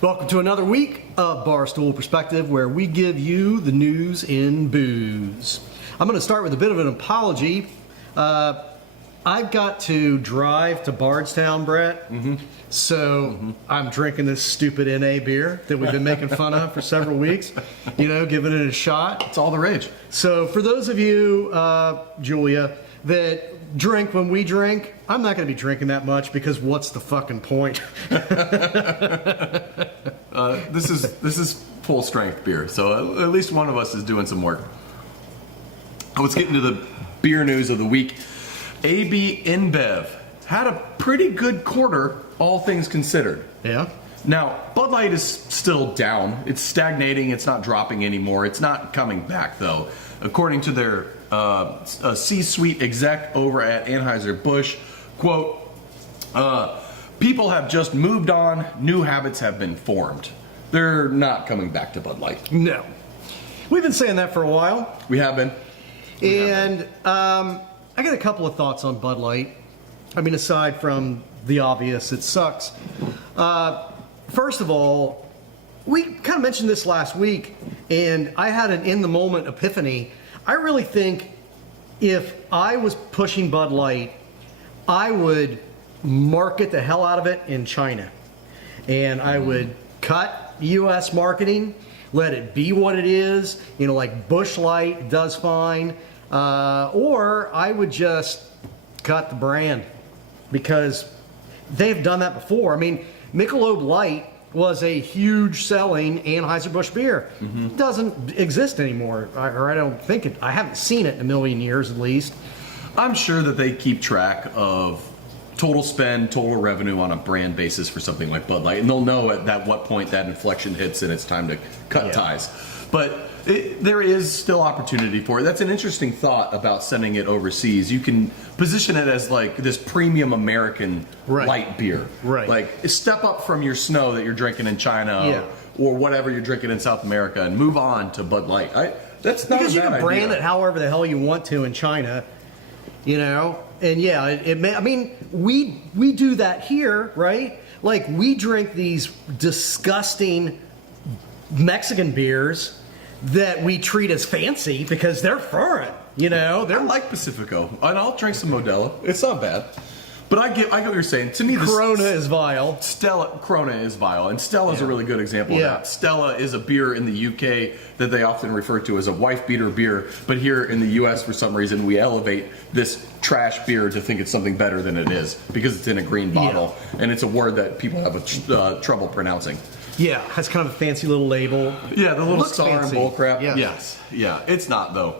Welcome to another week of Barstool Perspective, where we give you the news in booze. I'm going to start with a bit of an apology. I've got to drive to Bardstown, Brett, so I'm drinking this stupid NA beer that we've been making fun of for several weeks, giving it a shot. It's all the rage. So for those of you, Julia, that drink when we drink, I'm not going to be drinking that much because what's the fucking point? This is full strength beer, so at least one of us is doing some work. Let's get into the beer news of the week. AB InBev had a pretty good quarter, all things considered. Yeah. Now, Bud Light is still down. It's stagnating. It's not dropping anymore. It's not coming back, though. According to their C-suite exec over at Anheuser-Busch, quote, people have just moved on. New habits have been formed. They're not coming back to Bud Light. No. We've been saying that for a while. We have been. I got a couple of thoughts on Bud Light. I mean, aside from the obvious, it sucks. First of all, we kind of mentioned this last week, and I had an in-the-moment epiphany. I really think if I was pushing Bud Light, I would market the hell out of it in China. And I would cut U.S. marketing, let it be what it is, like Busch Light does fine. Or I would just cut the brand because they've done that before. I mean, Michelob Light was a huge selling Anheuser-Busch beer. It doesn't exist anymore, or I don't think it. I haven't seen it in a million years at least. I'm sure that they keep track of total spend, total revenue on a brand basis for something like Bud Light, and they'll know at what point that inflection hits and it's time to cut ties. But there is still opportunity for it. That's an interesting thought about sending it overseas. You can position it as like this premium American light beer. Right. Like step up from your snow that you're drinking in China or whatever you're drinking in South America and move on to Bud Light. That's not because a you bad can brand idea. it however the hell you want to in China, And yeah, I mean, we do that here, right? Like we drink these disgusting Mexican beers that we treat as fancy because they're foreign, I like Pacifico, and I'll drink some Modello. It's not bad. But I get what you're saying. To me, Corona is vile. Corona is vile, and Stella is a really good example of that. Stella is a beer in the UK that they often refer to as a wife-beater beer, but here in the US, for some reason, we elevate this trash beer to think it's something better than it is because it's in a green bottle, and it's a word that people have trouble pronouncing. Yeah, has kind of a fancy little label. Yeah, the little star fancy. and bull crap. Yeah. Yes. Yeah, it's not, though.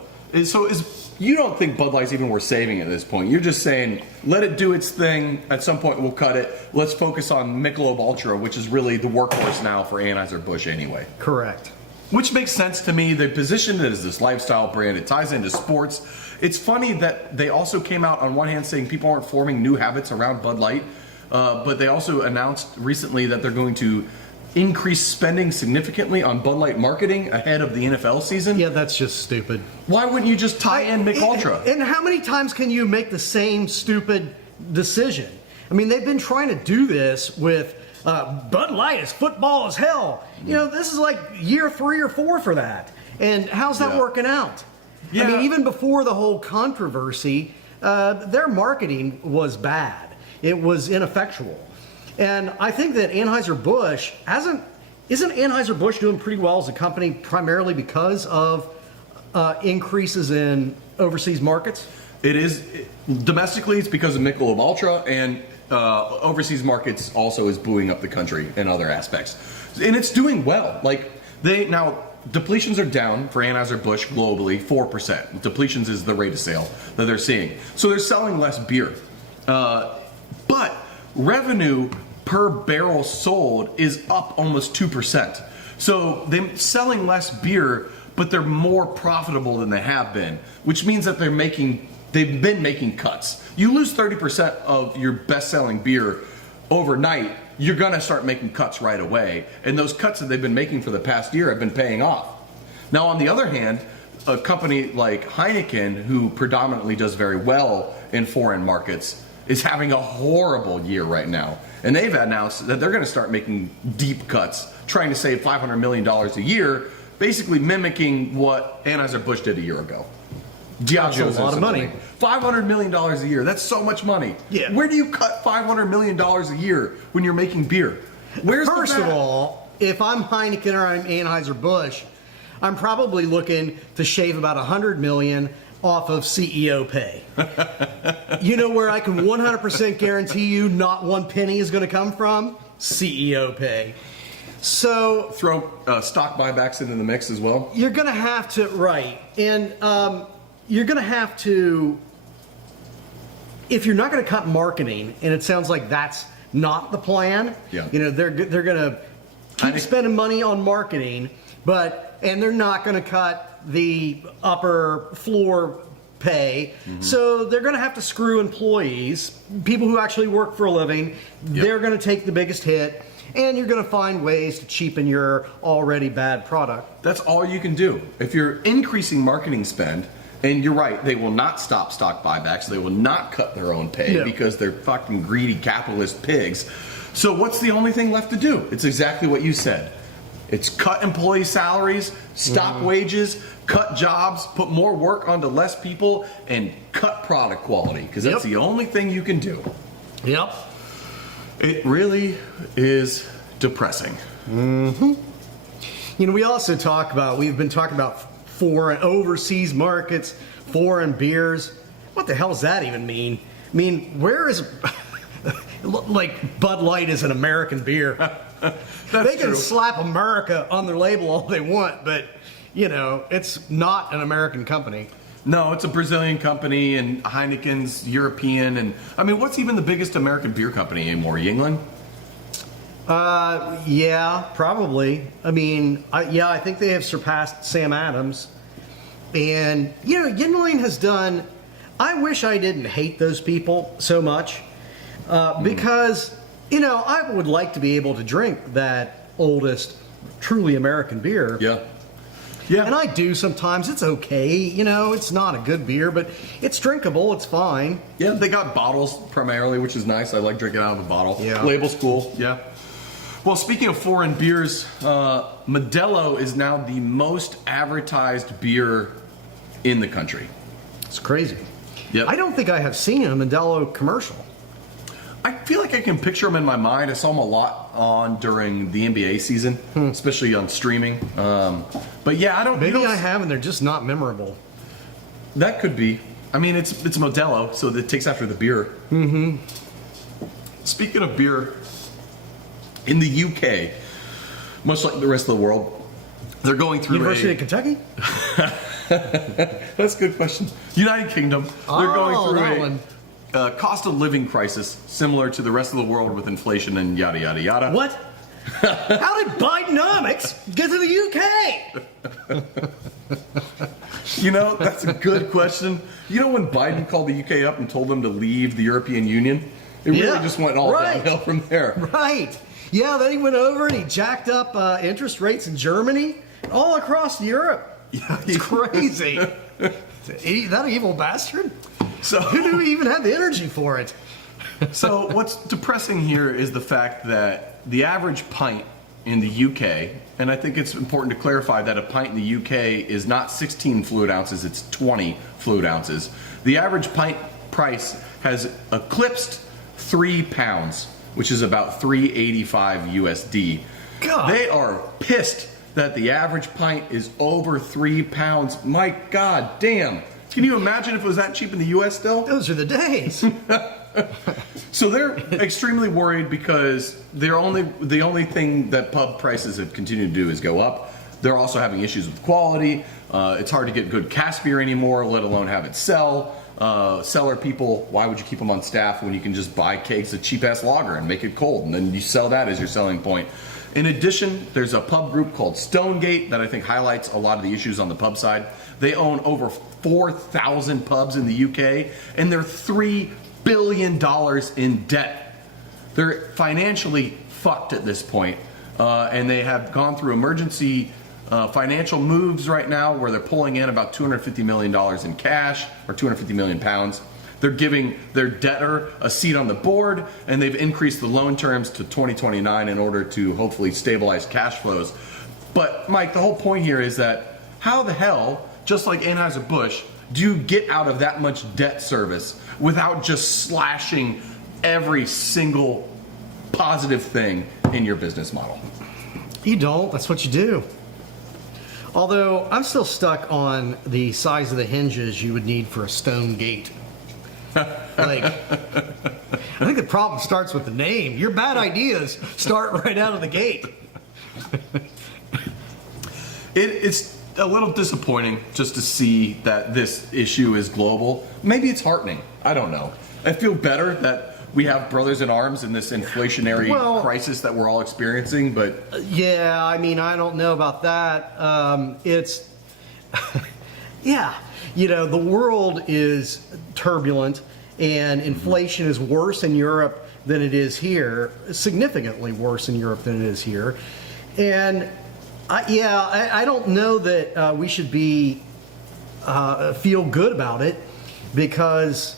You don't think Bud Light's even worth saving at this point. You're just saying, let it do its thing. At some point, we'll cut it. Let's focus on Michelob Ultra, which is really the workhorse now for Anheuser-Busch anyway. Correct. Which makes sense to me. They positioned it as this lifestyle brand. It ties into sports. It's funny that they also came out on one hand saying people aren't forming new habits around Bud Light, but they also announced recently that they're going to increase spending significantly on Bud Light marketing ahead of the NFL season. Yeah, that's just stupid. Why wouldn't you just tie in Mich Ultra? And how many times can you make the same stupid decision? I mean, they've been trying to do this with Bud Light is football as hell. This is like year 3 or 4 for that. And how's that working out? Yeah. I mean, even before the whole controversy, their marketing was bad. It was ineffectual. And I think that Anheuser-Busch isn't Anheuser-Busch doing pretty well as a company primarily because of increases in overseas markets? It is. Domestically, it's because of Michelob Ultra, and overseas markets also is buoying up the country in other aspects. And it's doing well. Now, depletions are down for Anheuser-Busch globally, 4%. Depletions is the rate of sale that they're seeing. So they're selling less beer. But revenue per barrel sold is up almost 2%. So they're selling less beer, but they're more profitable than they have been, which means that they've been making cuts. You lose 30% of your best-selling beer overnight, you're gonna start making cuts right away. And those cuts that they've been making for the past year have been paying off. Now, on the other hand, a company like Heineken, who predominantly does very well in foreign markets, is having a horrible year right now. And they've announced that they're going to start making deep cuts, trying to save $500 million a year, basically mimicking what Anheuser-Busch did a year ago. That's a lot of money. $500 million a year. That's so much money. Yeah. Where do you cut $500 million a year when you're making beer? First of all, if I'm Heineken or I'm Anheuser-Busch, I'm probably looking to shave about $100 million off of CEO pay. You know where I can 100% guarantee you not one penny is going to come from? CEO pay. So throw stock buybacks into the mix as well. You're going to have to, right, and you're going to have to, if you're not going to cut marketing, and it sounds like that's not the plan. Yeah. You know, they're going to keep spending money on marketing, and they're not going to cut the upper floor pay. Mm-hmm. So they're going to have to screw employees, people who actually work for a living. Yep. They're going to take the biggest hit, and you're going to find ways to cheapen your already bad product. That's all you can do. If you're increasing marketing spend, and you're right, they will not stop stock buybacks. They will not cut their own pay because they're fucking greedy capitalist pigs. So what's the only thing left to do? It's exactly what you said. It's cut employee salaries, stop wages, cut jobs, put more work onto less people, and cut product quality, because that's the only thing you can do. Yep. It really is depressing. Mm-hmm. You know, we've been talking about foreign overseas markets, foreign beers. What the hell does that even mean? I mean, where is like Bud Light is an American beer? They can slap America on their label all they want, but you know, it's not an American company. No, it's a Brazilian company, and Heineken's European, and I mean, what's even the biggest American beer company anymore? Yingling? Yeah, probably. I mean, I think they have surpassed Sam Adams. And, you know, Yingling has done, I wish I didn't hate those people so much, because, you know, I would like to be able to drink that oldest, truly American beer. Yeah. Yeah. And I do sometimes. It's okay. You know, it's not a good beer, but it's drinkable. It's fine. Yeah, they got bottles primarily, which is nice. I like drinking out of a bottle. Yeah. Label's cool. Yeah. Well, speaking of foreign beers, Modello is now the most advertised beer in the country. It's crazy. Yep. I don't think I have seen a Modello commercial. I feel like I can picture them in my mind. I saw them a lot on during the NBA season, especially on streaming. But yeah, I don't. Maybe I have, and they're just not memorable. That could be. I mean, it's Modello, so it takes after the beer. Mm-hmm. Speaking of beer, in the UK, much like the rest of the world, they're going through University of Kentucky? That's a good question. United Kingdom. They're going through a cost of living crisis similar to the rest of the world with inflation and yada, yada, yada. What? How did Bidenomics get to the UK? You know, that's a good question. You know when Biden called the UK up and told them to leave the European Union? It really just went all downhill from there. Right. Yeah, then he went over and he jacked up interest rates in Germany, all across Europe. Yeah, it's crazy. That evil bastard. So who knew he even had the energy for it? So what's depressing here is the fact that the average pint in the UK, and I think it's important to clarify that a pint in the UK is not 16 fluid ounces, it's 20 fluid ounces. The average pint price has eclipsed £3, which is about $3.85 USD. God. They are pissed that the average pint is over £3. My God damn. Can you imagine if it was that cheap in the US still? Those are the days. So they're extremely worried because the only thing that pub prices have continued to do is go up. They're also having issues with quality. It's hard to get good cask beer anymore, let alone have it sell. Cellar people, why would you keep them on staff when you can just buy kegs of cheap-ass lager and make it cold, and then you sell that as your selling point? In addition, there's a pub group called Stonegate that I think highlights a lot of the issues on the pub side. They own over 4,000 pubs in the UK, and they're $3 billion in debt. They're financially fucked at this point, and they have gone through emergency financial moves right now where they're pulling in about $250 million in cash, or 250 million pounds. They're giving their debtor a seat on the board, and they've increased the loan terms to 2029 in order to hopefully stabilize cash flows. But Mike, the whole point here is that how the hell, just like Anheuser-Busch, do you get out of that much debt service without just slashing every single positive thing in your business model? You don't. That's what you do. Although I'm still stuck on the size of the hinges you would need for a stone gate. Like, I think the problem starts with the name. Your bad ideas start right out of the gate. It's a little disappointing just to see that this issue is global. Maybe it's heartening. I don't know. I feel better that we have brothers in arms in this inflationary crisis that we're all experiencing, but... Yeah, I mean, I don't know about that. It's... yeah, you know, the world is turbulent, and inflation is worse in Europe than it is here, significantly worse in Europe than it is here. And, I don't know that we should be feel good about it, because...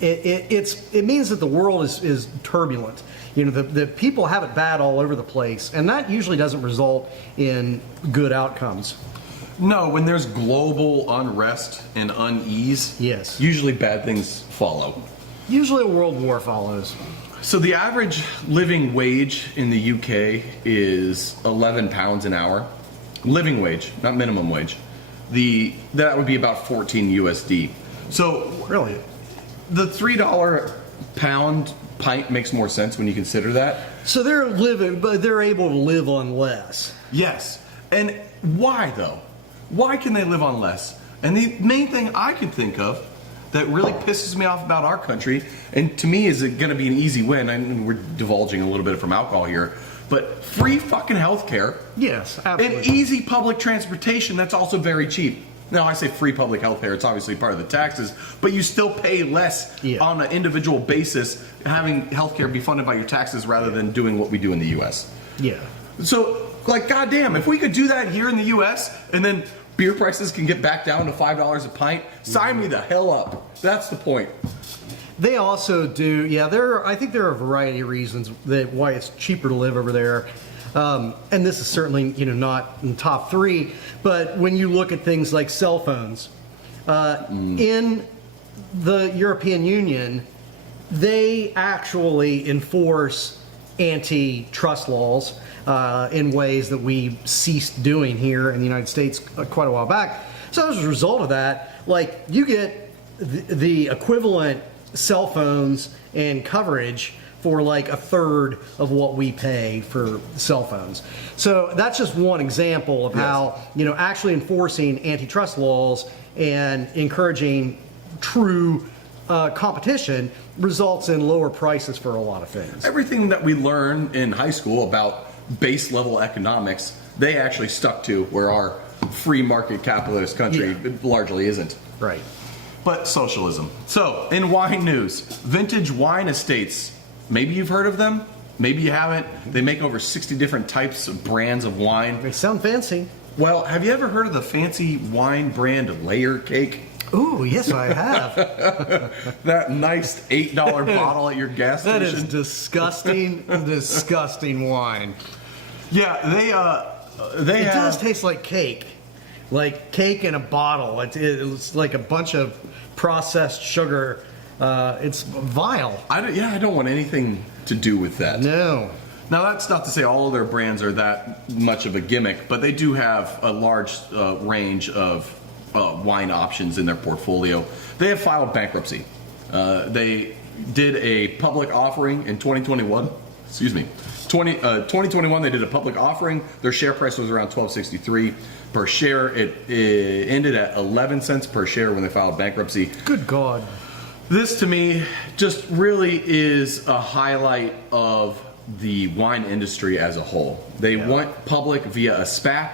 It means that the world is turbulent. You know, the people have it bad all over the place, and that usually doesn't result in good outcomes. No, when there's global unrest and unease, yes, usually bad things follow. Usually a world war follows. So the average living wage in the UK is £11 an hour. Living wage, not minimum wage. That would be about 14 USD. So really, the $3 pound pint makes more sense when you consider that. So they're living, but they're able to live on less. Yes. And why though? Why can they live on less? And the main thing I can think of that really pisses me off about our country, and to me is it going to be an easy win, and we're divulging a little bit from alcohol here, but free fucking healthcare. Yes, absolutely. And easy public transportation that's also very cheap. Now, I say free public health care, it's obviously part of the taxes, but you still pay less on an individual basis having healthcare be funded by your taxes rather than doing what we do in the U.S. Yeah. So, like, goddamn, if we could do that here in the U.S. and then beer prices can get back down to $5 a pint, sign me the hell up. That's the point. They also do, I think there are a variety of reasons why it's cheaper to live over there. And this is certainly, not in the top three, but when you look at things like cell phones, in the European Union, they actually enforce antitrust laws in ways that we ceased doing here in the United States quite a while back. So as a result of that, like, you get the equivalent cell phones and coverage for like a third of what we pay for cell phones. So that's just one example of how, actually enforcing antitrust laws and encouraging true competition results in lower prices for a lot of things. Everything that we learn in high school about base level economics, they actually stuck to, where our free market capitalist country largely isn't. Right. But socialism. So, in wine news, Vintage Wine Estates. Maybe you've heard of them, maybe you haven't. They make over 60 different types of brands of wine. They sound fancy. Well, have you ever heard of the fancy wine brand Layer Cake? Ooh, yes, I have. That nice $8 bottle at your gas station. That is disgusting, disgusting wine. Yeah, it does taste like cake. Like cake in a bottle. It's like a bunch of processed sugar. It's vile. I don't want anything to do with that. No. Now, that's not to say all of their brands are that much of a gimmick, but they do have a large range of wine options in their portfolio. They have filed bankruptcy. They did a public offering in 2021. 2021, they did a public offering. Their share price was around $12.63 per share. It ended at 11 cents per share when they filed bankruptcy. Good God. This, to me, just really is a highlight of the wine industry as a whole. They went public via a SPAC,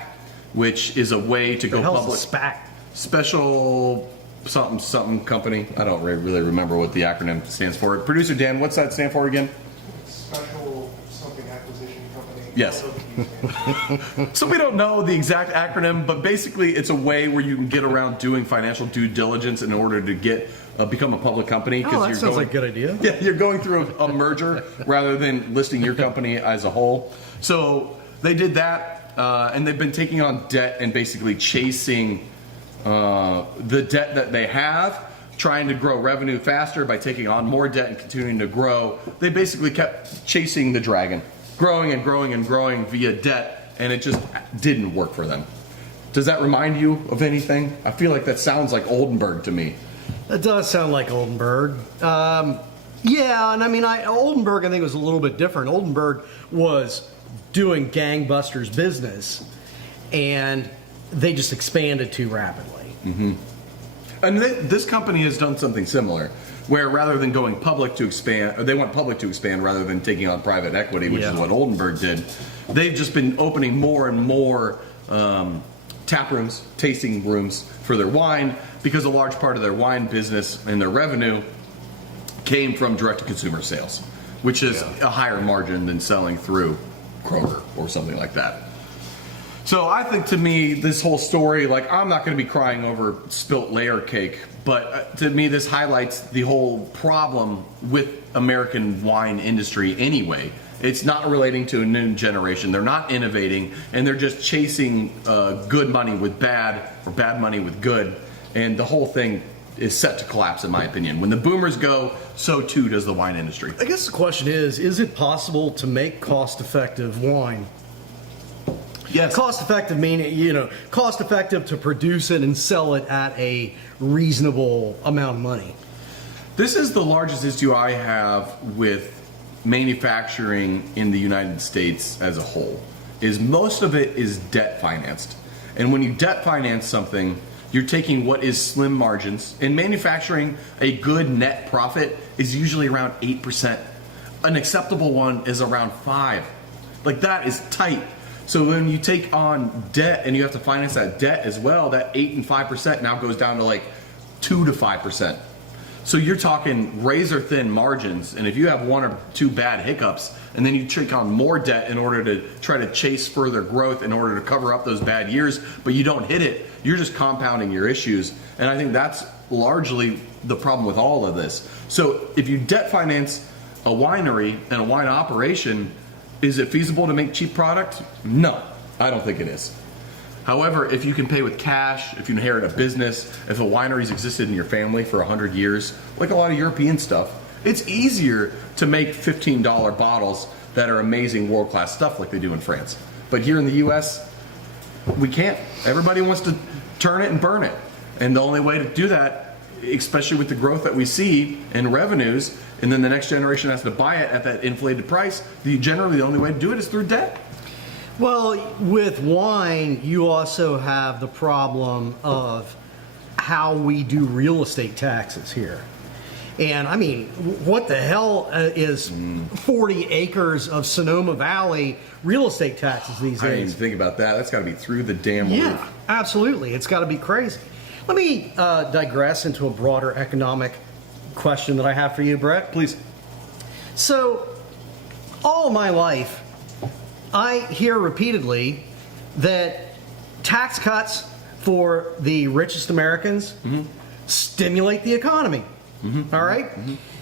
which is a way to go public. What's a SPAC? Special something company. I don't really remember what the acronym stands for. Producer Dan, what's that stand for again? Special something acquisition company. Yes. So we don't know the exact acronym, but basically it's a way where you can get around doing financial due diligence in order to get become a public company. Oh, that sounds like a good idea. Yeah, you're going through a merger rather than listing your company as a whole. So they did that, and they've been taking on debt and basically chasing the debt that they have, trying to grow revenue faster by taking on more debt and continuing to grow. They basically kept chasing the dragon, growing and growing and growing via debt, and it just didn't work for them. Does that remind you of anything? I feel like that sounds like Oldenburg to me. That does sound like Oldenburg. Yeah, and I mean, Oldenburg, I think, was a little bit different. Oldenburg was doing gangbusters business, and they just expanded too rapidly. Mm-hmm. And this company has done something similar, where rather than going public to expand, or they went public to expand rather than taking on private equity, which is what Oldenburg did. They've just been opening more and more tap rooms, tasting rooms for their wine, because a large part of their wine business and their revenue came from direct-to-consumer sales, which is a higher margin than selling through Kroger or something like that. So I think, to me, this whole story, like, I'm not going to be crying over spilt layer cake, but to me this highlights the whole problem with American wine industry anyway. It's not relating to a new generation. They're not innovating, and they're just chasing good money with bad, or bad money with good, and the whole thing is set to collapse, in my opinion. When the boomers go, so too does the wine industry. I guess the question is it possible to make cost-effective wine? Yes. Cost-effective meaning, cost-effective to produce it and sell it at a reasonable amount of money. This is the largest issue I have with manufacturing in the United States as a whole, is most of it is debt financed. And when you debt finance something, you're taking what is slim margins. In manufacturing, a good net profit is usually around 8%. An acceptable one is around 5%. Like, that is tight. So when you take on debt and you have to finance that debt as well, that 8 and 5% now goes down to like 2 to 5%. So you're talking razor thin margins, and if you have one or two bad hiccups, and then you take on more debt in order to try to chase further growth in order to cover up those bad years, but you don't hit it, you're just compounding your issues. And I think that's largely the problem with all of this. So if you debt finance a winery and a wine operation, is it feasible to make cheap product? No, I don't think it is. However, if you can pay with cash, if you inherit a business, if a winery's existed in your family for 100 years, like a lot of European stuff, it's easier to make $15 bottles that are amazing world-class stuff like they do in France. But here in the US, we can't. Everybody wants to turn it and burn it. And the only way to do that, especially with the growth that we see in revenues, and then the next generation has to buy it at that inflated price, generally the only way to do it is through debt. Well, with wine, you also have the problem of how we do real estate taxes here. And I mean, what the hell is 40 acres of Sonoma Valley real estate taxes these days? I didn't even think about that. That's got to be through the damn roof. Yeah, absolutely. It's got to be crazy. Let me digress into a broader economic question that I have for you, Brett. Please. So, all of my life, I hear repeatedly that tax cuts for the richest Americans stimulate the economy. All right?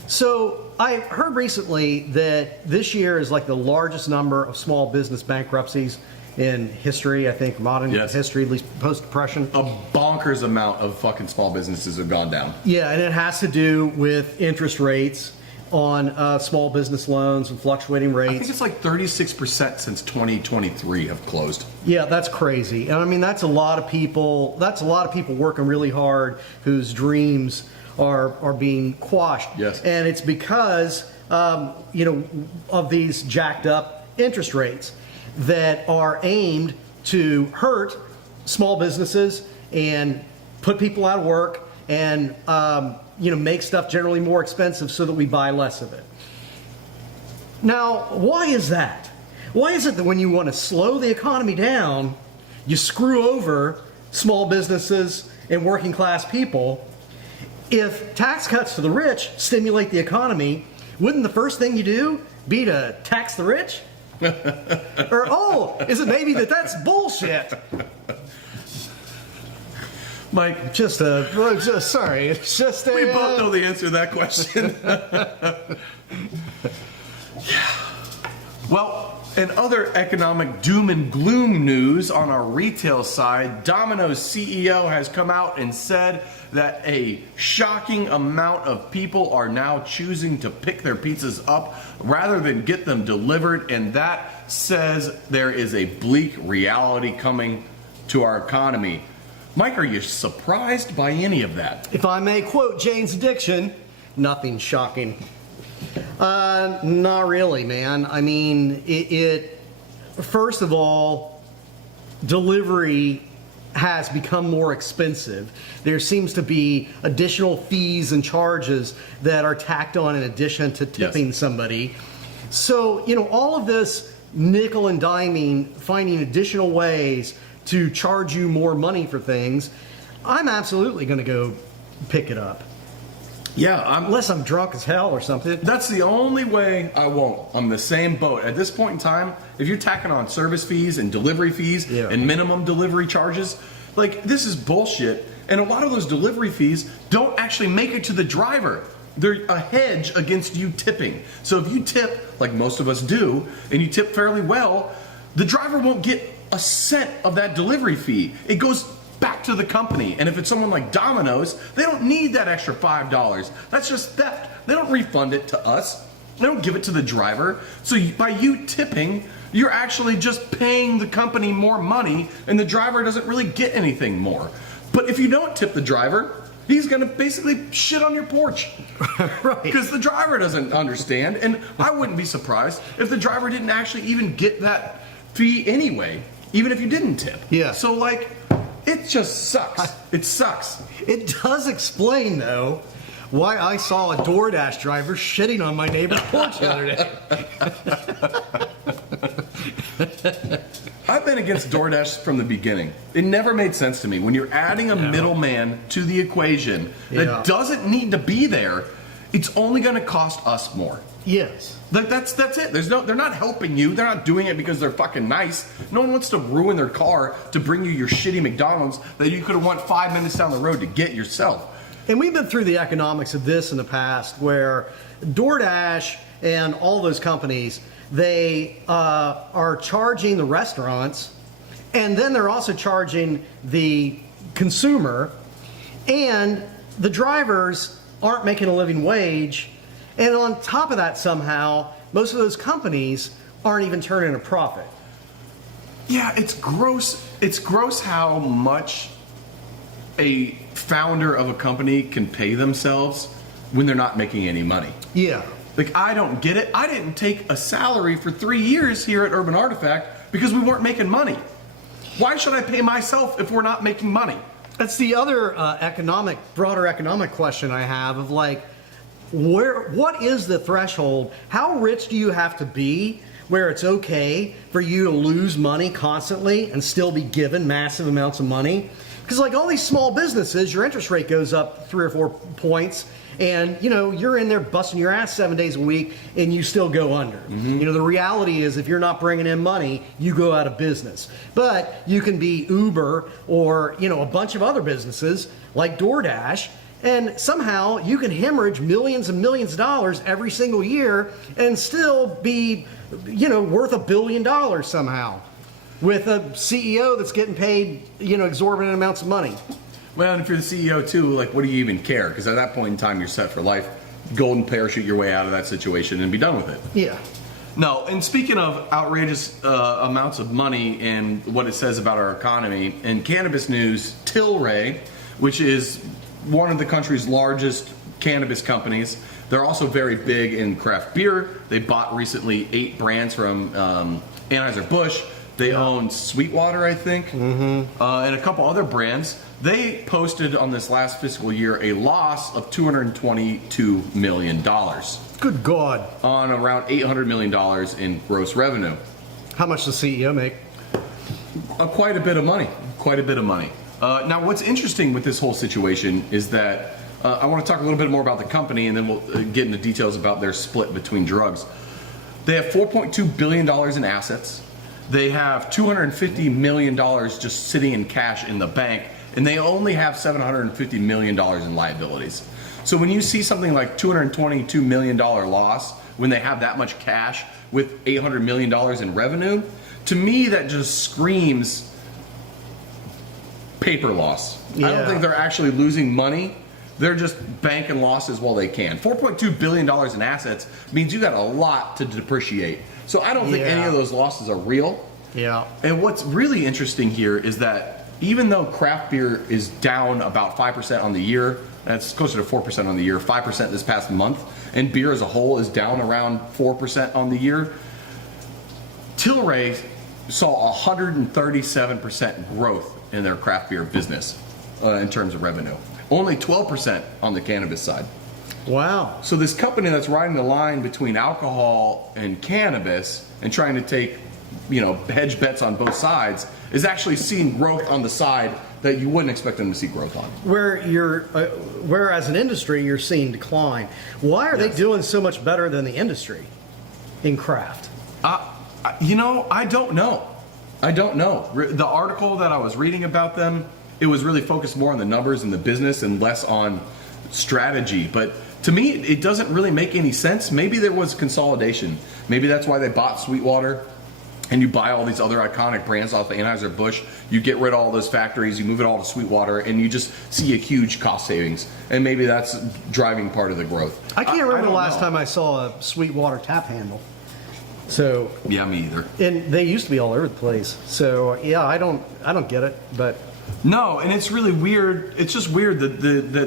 So I heard recently that this year is like the largest number of small business bankruptcies in history, I think, modern history, at least post-depression. A bonkers amount of fucking small businesses have gone down. Yeah, and it has to do with interest rates on small business loans and fluctuating rates. I think it's like 36% since 2023 have closed. Yeah, that's crazy. And I mean, that's a lot of people. That's a lot of people working really hard whose dreams are being quashed. Yes. And it's because of these jacked up interest rates that are aimed to hurt small businesses and put people out of work and make stuff generally more expensive so that we buy less of it. Now, why is that? Why is it that when you want to slow the economy down, you screw over small businesses and working class people? If tax cuts to the rich stimulate the economy, wouldn't the first thing you do be to tax the rich? Or, is it maybe that's bullshit? Mike, Sorry, it's just a. we both know the answer to that question. Well, in other economic doom and gloom news on our retail side, Domino's CEO has come out and said that a shocking amount of people are now choosing to pick their pizzas up rather than get them delivered, and that says there is a bleak reality coming to our economy. Mike, are you surprised by any of that? If I may quote Jane's Addiction, nothing shocking. Not really, man. I mean, first of all, delivery has become more expensive. There seems to be additional fees and charges that are tacked on in addition to tipping somebody. So, all of this nickel and diming, finding additional ways to charge you more money for things, I'm absolutely going to go pick it up. Yeah, Unless I'm drunk as hell or something. That's the only way I won't. I'm the same boat. At this point in time, if you're tacking on service fees and delivery fees and minimum delivery charges, like, this is bullshit. And a lot of those delivery fees don't actually make it to the driver. They're a hedge against you tipping. So if you tip, like most of us do, and you tip fairly well, the driver won't get a cent of that delivery fee. It goes back to the company. And if it's someone like Domino's, they don't need that extra $5. That's just theft. They don't refund it to us. They don't give it to the driver. So by you tipping, you're actually just paying the company more money, and the driver doesn't really get anything more. But if you don't tip the driver, he's going to basically shit on your porch. Right. Because the driver doesn't understand. And I wouldn't be surprised if the driver didn't actually even get that fee anyway, even if you didn't tip. Yeah. So, like, it just sucks. It sucks. It does explain, though, why I saw a DoorDash driver shitting on my neighbor's porch the other day. I've been against DoorDash from the beginning. It never made sense to me. When you're adding a middleman to the equation that doesn't need to be there, it's only going to cost us more. Yes. Like, that's it. They're not helping you. They're not doing it because they're fucking nice. No one wants to ruin their car to bring you your shitty McDonald's that you could have went 5 minutes down the road to get yourself. And we've been through the economics of this in the past, where DoorDash and all those companies, they are charging the restaurants, and then they're also charging the consumer, and the drivers aren't making a living wage. And on top of that, somehow, most of those companies aren't even turning a profit. Yeah, it's gross. It's gross how much a founder of a company can pay themselves when they're not making any money. Yeah. Like, I don't get it. I didn't take a salary for 3 years here at Urban Artifact because we weren't making money. Why should I pay myself if we're not making money? That's the other broader economic question I have of, like, what is the threshold? How rich do you have to be where it's okay for you to lose money constantly and still be given massive amounts of money? Because, like, all these small businesses, your interest rate goes up 3 or 4 points, and you're in there busting your ass 7 days a week, and you still go under. Mm-hmm. The reality is, if you're not bringing in money, you go out of business. But you can be Uber or a bunch of other businesses like DoorDash, and somehow you can hemorrhage millions and millions of dollars every single year and still be, worth $1 billion somehow, with a CEO that's getting paid, exorbitant amounts of money. Well, and if you're the CEO too, like, what do you even care? Because at that point in time, you're set for life. Golden parachute your way out of that situation and be done with it. Yeah. No, and speaking of outrageous amounts of money and what it says about our economy, in cannabis news, Tilray, which is one of the country's largest cannabis companies, they're also very big in craft beer. They bought recently 8 brands from Anheuser-Busch. They own Sweetwater, I think, and a couple other brands. They posted on this last fiscal year a loss of $222 million. Good God. On around $800 million in gross revenue. How much does the CEO make? Quite a bit of money. Quite a bit of money. Now, what's interesting with this whole situation is that I want to talk a little bit more about the company, and then we'll get into details about their split between drugs. They have $4.2 billion in assets. They have $250 million just sitting in cash in the bank. and they only have $750 million in liabilities. So when you see something like $222 million loss, when they have that much cash with $800 million in revenue, to me that just screams paper loss. I Yeah. don't think they're actually losing money. They're just banking losses while they can. $4.2 billion in assets means you got a lot to depreciate. So I don't think any of those losses are real. Yeah. And what's really interesting here is that even though craft beer is down about 5% on the year, that's closer to 4% on the year, 5% this past month, and beer as a whole is down around 4% on the year, Tilray saw 137% growth in their craft beer business in terms of revenue. Only 12% on the cannabis side. Wow. So this company that's riding the line between alcohol and cannabis and trying to take, hedge bets on both sides is actually seeing growth on the side that you wouldn't expect them to see growth on. Where as an industry you're seeing decline. Why are they doing so much better than the industry in craft? I don't know. I don't know. The article that I was reading about them, it was really focused more on the numbers and the business and less on strategy. But to me, it doesn't really make any sense. Maybe there was consolidation. Maybe that's why they bought Sweetwater. And you buy all these other iconic brands off of Anheuser-Busch, you get rid of all those factories, you move it all to Sweetwater, and you just see a huge cost savings. And maybe that's driving part of the growth. I can't remember the don't last know. time I saw a Sweetwater tap handle. So, Yeah, me either. and they used to be all over the place. So, yeah, I don't get it, but No, and it's really weird. It's just weird that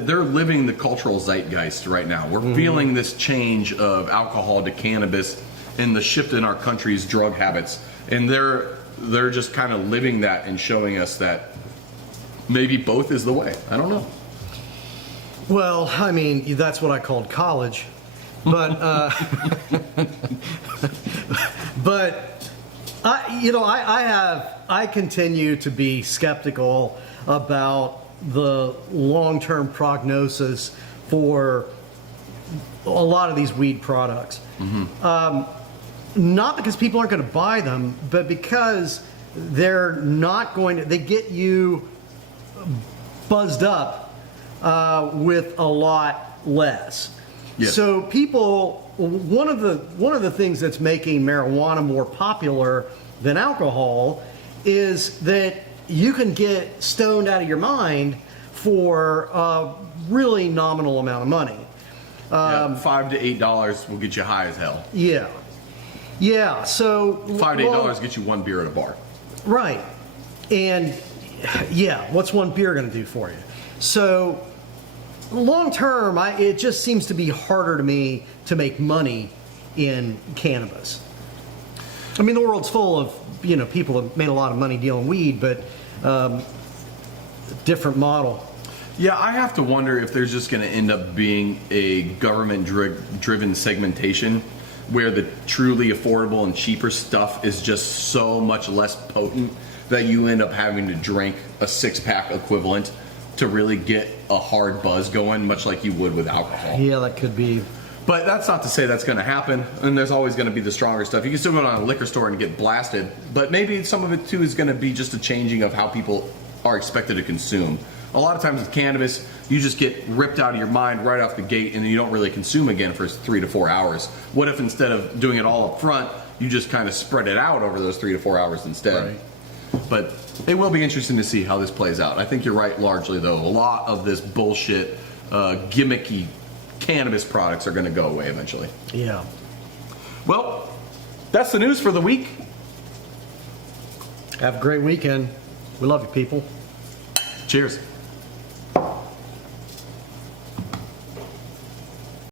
they're living the cultural zeitgeist right now. We're feeling this change of alcohol to cannabis and the shift in our country's drug habits. And they're just kind of living that and showing us that maybe both is the way. I don't know. well, I mean, that's what I called college. But but I continue to be skeptical about the long-term prognosis for a lot of these weed products. Not because people aren't going to buy them, but because they're not going to. They get you buzzed up with a lot less. Yes. So people, one of the things that's making marijuana more popular than alcohol is that you can get stoned out of your mind for a really nominal amount of money. $5 to $8 will get you high as hell. Yeah. Yeah, so... $5 to $8 gets you one beer at a bar. Right. And, yeah, what's one beer going to do for you? So, long term, it just seems to be harder to me to make money in cannabis. I mean, the world's full of, people have made a lot of money dealing weed, but different model. Yeah, I have to wonder if there's just going to end up being a government-driven segmentation where the truly affordable and cheaper stuff is just so much less potent that you end up having to drink a six-pack equivalent to really get a hard buzz going, much like you would with alcohol. Yeah, that could be. But that's not to say that's going to happen, and there's always going to be the stronger stuff. You can still go down to a liquor store and get blasted, but maybe some of it too is going to be just a changing of how people are expected to consume. A lot of times with cannabis, you just get ripped out of your mind right off the gate and you don't really consume again for 3 to 4 hours. What if instead of doing it all up front, you just kind of spread it out over those 3 to 4 hours instead? Right. But it will be interesting to see how this plays out. I think you're right largely, though. A lot of this bullshit, gimmicky cannabis products are going to go away eventually. Yeah. Well, that's the news for the week. Have a great weekend. We love you, people. Cheers.